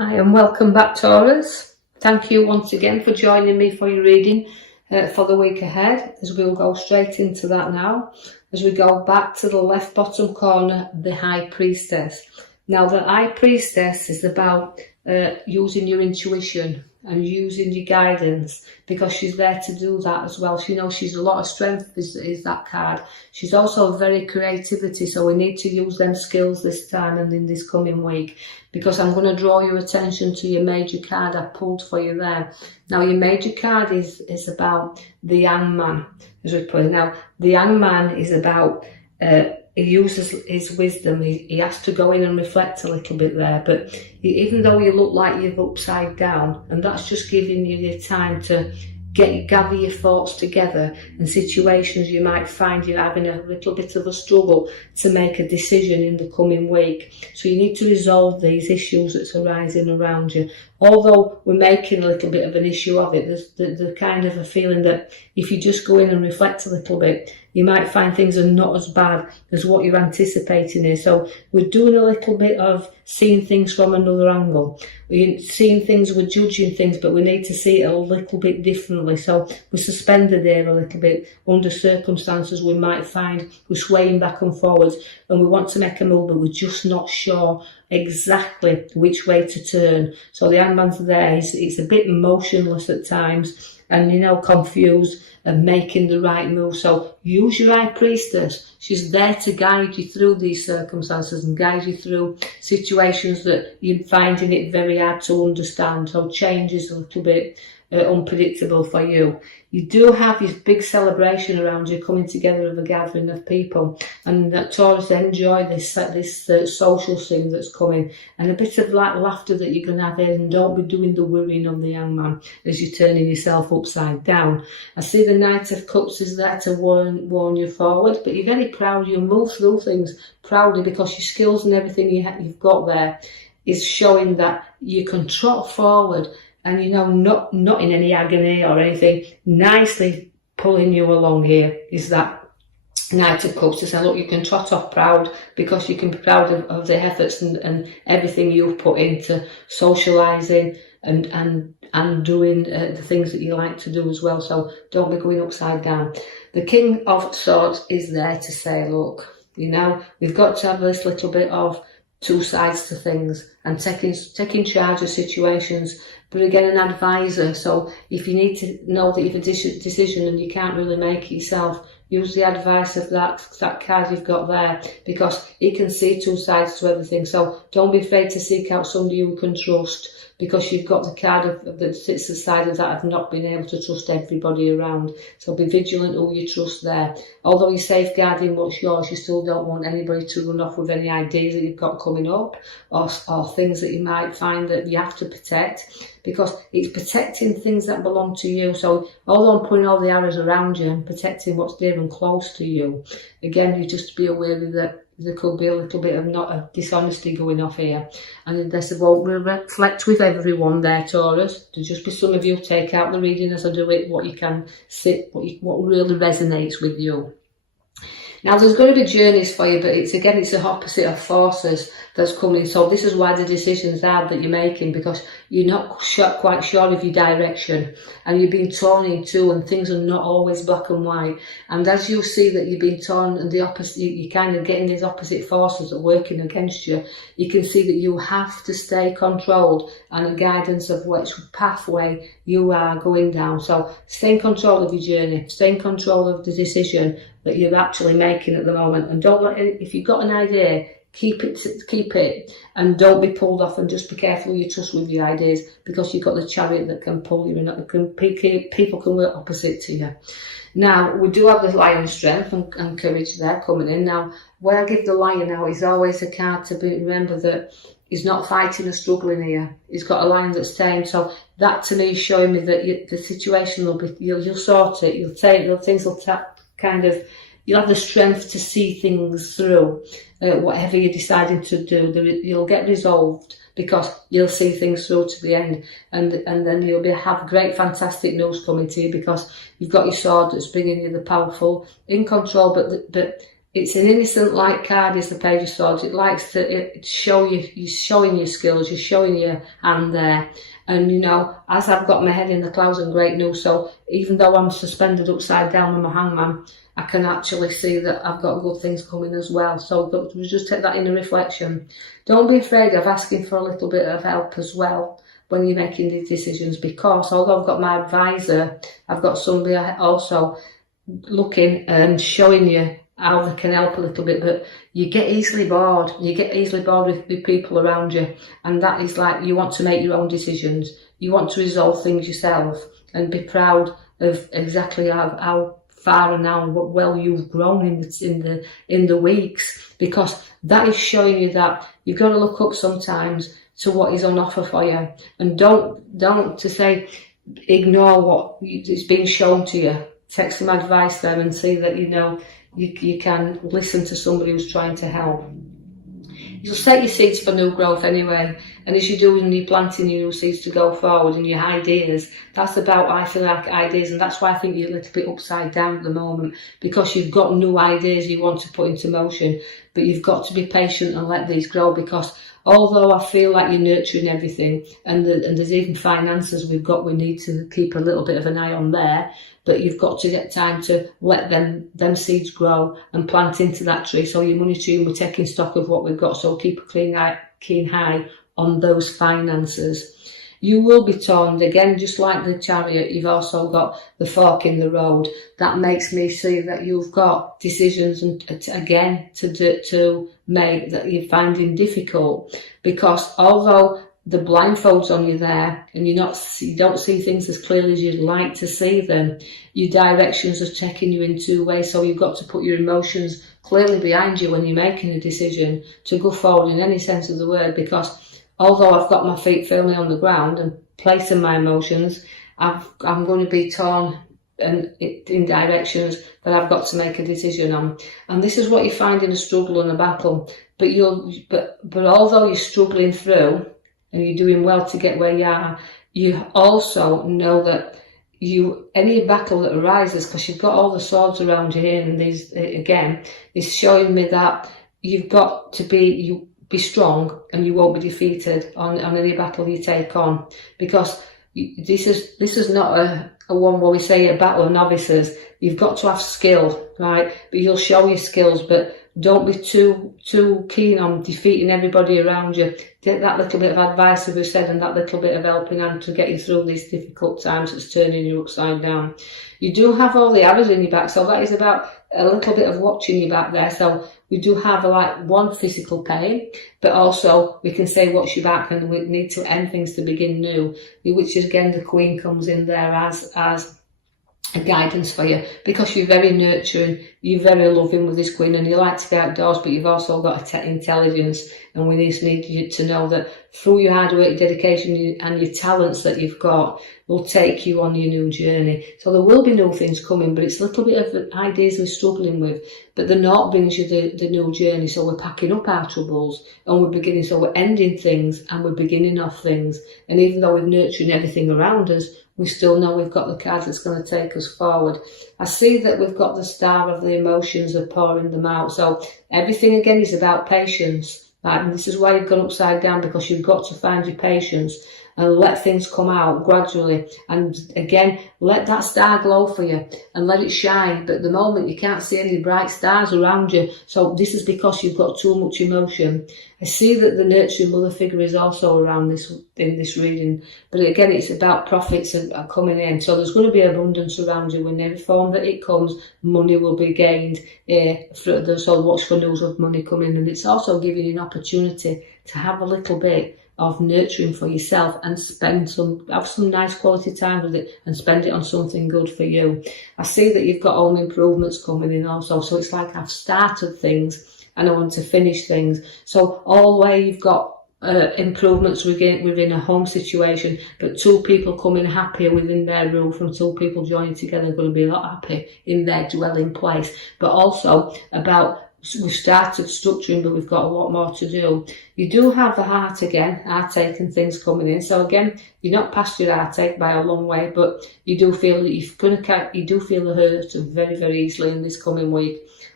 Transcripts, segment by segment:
Hi and welcome back, Taurus. Thank you once again for joining me for your reading for the week ahead, as we'll go straight into that now. As we go back to the left bottom corner, the High Priestess. Now, the High Priestess is about using your intuition and using your guidance, because she's there to do that as well. She knows she's a lot of strength is that card. She's also very creativity, so we need to use them skills this time and in this coming week, because I'm going to draw your attention to your major card I pulled for you there. Now, your major card is about the young man, as we put it. Now, the young man is about he uses his wisdom. He has to go in and reflect a little bit there, but even though you look like you're upside down, and that's just giving you the time to gather your thoughts together, and situations you might find you're having a little bit of a struggle to make a decision in the coming week. So you need to resolve these issues that's arising around you. Although we're making a little bit of an issue of it, there's the kind of a feeling that if you just go in and reflect a little bit, you might find things are not as bad as what you're anticipating here. So we're doing a little bit of seeing things from another angle. We're seeing things, we're judging things, but we need to see it a little bit differently. So we're suspended here a little bit under circumstances we might find we're swaying back and forwards, and we want to make a move, but we're just not sure exactly which way to turn. So the handman's there, it's a bit motionless at times, and confused and making the right move. So use your High Priestess. She's there to guide you through these circumstances and guide you through situations that you're finding it very hard to understand. So change is a little bit unpredictable for you. You do have this big celebration around you, coming together of a gathering of people, and that Taurus enjoy this social thing that's coming, and a bit of laughter that you can have here, and don't be doing the worrying of the young man as you're turning yourself upside down. I see the Knight of Cups is there to warn you forward, but you're very proud. You move through things proudly because your skills and everything you've got there is showing that you can trot forward, and not in any agony or anything, nicely pulling you along here is that Knight of Cups to say, look, you can trot off proud, because you can be proud of the efforts and everything you've put into socialising and doing the things that you like to do as well. So don't be going upside down. The King of Swords is there to say, look, we've got to have this little bit of two sides to things and taking charge of situations, but again, an advisor. So if you need to know that you've a decision and you can't really make it yourself, use the advice of that card you've got there, because he can see two sides to everything. So don't be afraid to seek out somebody you can trust, because you've got the card that sits aside of that of not being able to trust everybody around. So be vigilant who you trust there. Although you're safeguarding what's yours, you still don't want anybody to run off with any ideas that you've got coming up, or things that you might find that you have to protect, because it's protecting things that belong to you. So although I'm putting all the arrows around you and protecting what's dear and close to you, again, you just be aware that there could be a little bit of not a dishonesty going off here, and this won't reflect with everyone there, Taurus. There'll just be some of you take out the reading as I do it, what you can sit, what really resonates with you. Now, there's going to be journeys for you, but it's the opposite of forces that's coming. So this is why the decisions are that you're making, because you're not quite sure of your direction, and you're being torn in two, and things are not always black and white. And as you see that you're being torn, and the opposite, you're kind of getting these opposite forces that are working against you, you can see that you have to stay controlled and a guidance of which pathway you are going down. So stay in control of your journey, stay in control of the decision that you're actually making at the moment, and don't let if you've got an idea, keep it, and don't be pulled off, and just be careful who you trust with your ideas, because you've got the Chariot that can pull you in. People can work opposite to you. Now, we do have the Lion's strength and courage there coming in. Now, when I give the Lion now, it's always a card to remember that he's not fighting or struggling here. He's got a lion that's tamed. So that to me is showing me that the situation will be, you'll sort it, you'll have the strength to see things through, whatever you're deciding to do. You'll get resolved, because you'll see things through to the end, and then you'll have great, fantastic news coming to you, because you've got your sword that's bringing you the powerful, in control, but It's an innocent light card, is the Page of Swords. It likes to show you, you're showing your skills, you're showing your hand there. And you know, as I've got my head in the clouds and great news, so even though I'm suspended upside down on my hangman, I can actually see that I've got good things coming as well. So just take that in a reflection. Don't be afraid of asking for a little bit of help as well when you're making these decisions, because although I've got my advisor, I've got somebody also looking and showing you how they can help a little bit, but you get easily bored. You get easily bored with people around you, and that is like, you want to make your own decisions. You want to resolve things yourself and be proud of exactly how far and how well you've grown in the weeks, because that is showing you that you've got to look up sometimes to what is on offer for you, and don't to say ignore what is being shown to you. Take some advice there and see that, you know, you can listen to somebody who's trying to help. You'll set your seeds for new growth anyway, and as you're doing, you're planting your new seeds to go forward, and your ideas, that's about, I feel like, ideas, and that's why I think you're a little bit upside down at the moment, because you've got new ideas you want to put into motion, but you've got to be patient and let these grow, because although I feel like you're nurturing everything, and there's even finances we need to keep a little bit of an eye on there, but you've got to get time to let them seeds grow and plant into that tree. So your money tree, we're taking stock of what we've got, so keep a keen eye on those finances. You will be torn again, just like the Chariot. You've also got the fork in the road. That makes me see that you've got decisions and again to make that you're finding difficult, because although the blindfolds on you there and you don't see things as clearly as you'd like to see them, your directions are taking you in two ways, so you've got to put your emotions clearly behind you when you're making a decision to go forward in any sense of the word, because although I've got my feet firmly on the ground and placing my emotions, I'm going to be torn and in directions that I've got to make a decision on. And this is what you find in a struggle and a battle, but although you're struggling through and you're doing well to get where you are, you also know that any battle that arises, because you've got all the swords around you here, and these again is showing me that you've got to be strong, and you won't be defeated on any battle you take on, because this is not a one where we say a battle of novices. You've got to have skill, right? But you'll show your skills, but don't be too keen on defeating everybody around you. Take that little bit of advice, as we said, and that little bit of helping hand to get you through these difficult times that's turning you upside down. You do have all the arrows in your back, so that is about a little bit of watching your back there. So we do have like one physical pain, but also we can say watch your back, and we need to end things to begin new, which is again the Queen comes in there as a guidance for you, because you're very nurturing, you're very loving with this Queen, and you like to be outdoors, but you've also got intelligence, and we just need you to know that through your hard work, dedication and your talents that you've got will take you on your new journey. So there will be new things coming, but it's a little bit of ideas we're struggling with, but the North brings you the new journey. So we're packing up our troubles and we're beginning, so we're ending things and we're beginning off things, and even though we're nurturing everything around us, we still know we've got the cards that's going to take us forward. I see that we've got the Star of the Emotions of pouring them out. So everything again is about patience. Right? And this is why you've gone upside down, because you've got to find your patience and let things come out gradually. And again, let that star glow for you and let it shine. But at the moment, you can't see any bright stars around you. So this is because you've got too much emotion. I see that the nurturing mother figure is also around in this reading. But again, it's about profits are coming in. So there's going to be abundance around you. In every form that it comes, money will be gained. So watch for news of money coming. And it's also giving you an opportunity to have a little bit of nurturing for yourself and have some nice quality time with it and spend it on something good for you. I see that you've got home improvements coming in also, so it's like I've started things and I want to finish things. So all the way you've got improvements within a home situation, but two people coming happier within their roof, and two people joining together are going to be a lot happy in their dwelling place. But also about, we've started structuring, but we've got a lot more to do. You do have the heart again, heartache and things coming in. So again, you're not past your heartache by a long way, but you do feel that you do feel the hurt very, very easily in this coming week.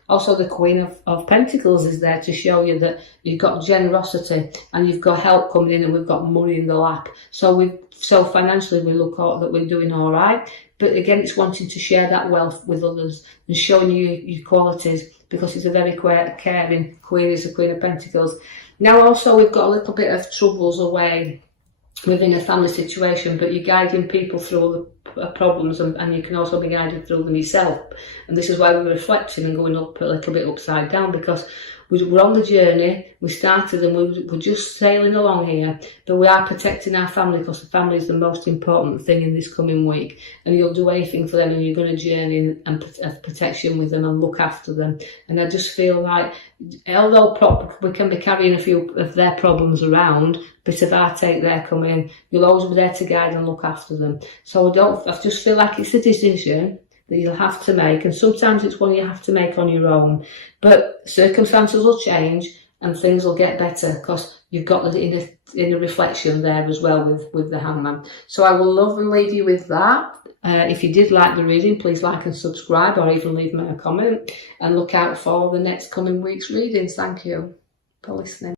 Also, the Queen of Pentacles is there to show you that you've got generosity and you've got help coming in, and we've got money in the lap. So financially we look out that we're doing all right. But again, it's wanting to share that wealth with others and showing you your qualities, because it's a very caring Queen, is the Queen of Pentacles. Now also we've got a little bit of troubles away within a family situation, but you're guiding people through the problems, and you can also be guided through them yourself. And this is why we're reflecting and going up a little bit upside down, because we're on the journey. We started and we're just sailing along here, but we are protecting our family, because the family is the most important thing in this coming week. And you'll do anything for them, and you're going to journey and protection with them and look after them. And I just feel like, although we can be carrying a few of their problems around, bit of our take there coming in, you'll always be there to guide and look after them. So I just feel like it's a decision that you'll have to make, and sometimes it's one you have to make on your own, but circumstances will change and things will get better, because you've got the inner reflection there as well with the Hangman. So I will love and leave you with that. If you did like the reading, please like and subscribe, or even leave me a comment, and look out for the next coming week's readings. Thank you for listening.